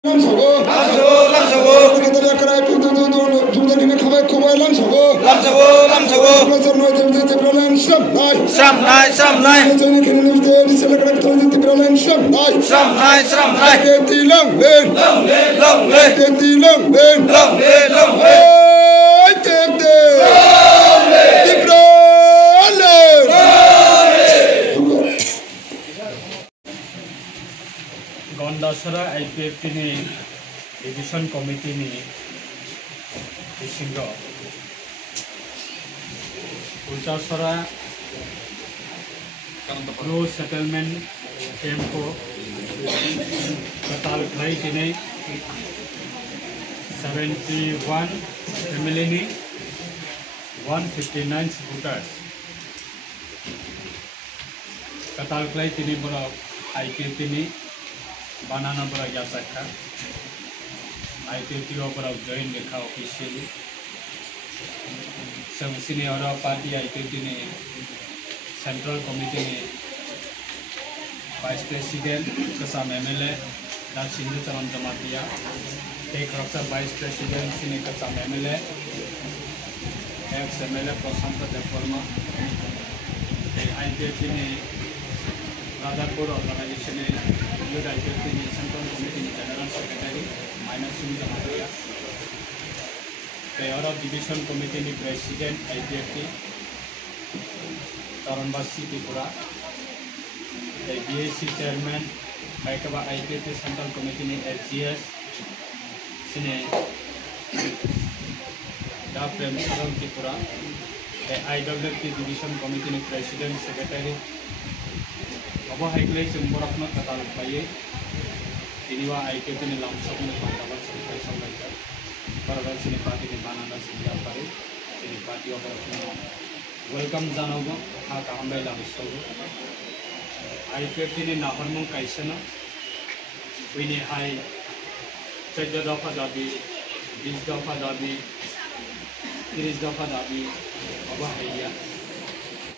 lamsago kita dia kerai pintu jumlah kini khabai lamsago nasar noi jadi tibralan sam nai jadi kini nufte di sana kerai kita tibralan sam nai tilang len Gondasara IPF ini Division Committee ini Isinggo Ultasara Pro Settlement Campo Total Price ini 71 family ini 159 supporters Total Price ini berapa IPF ini Banana Braga Saka IPT of join the cow officially. Some senior party IPT Central Committee Vice President Kasam MLA that's in the Matia. Take Raksa Vice President Sine Kasam MLA ex MLA Prasanta Deforma IPT Radharpur organization youth IPT Central Committee General Secretary minus Sunita Maria. The Arab Division Committee President IPT Taranbasi Tripura. The BAC Chairman Baikaba IPT Central Committee FGS Sine Dafrem Saram Tripura. The IWT Division Committee President Secretary Abu Haiklay Sumborakna Katal Paye, Iniwa IPT in Lamsok in the Pandava Secretary Later, Paradise in the party in Banana Singa Pare, in the party of Welcome Zanogo, Hakamba Lamsogo, IPT in Naharmo Kaisana, Winnie High, Chedadofa Dabi, Disdofa Dabi, Irisdofa Dabi, Abu Haya.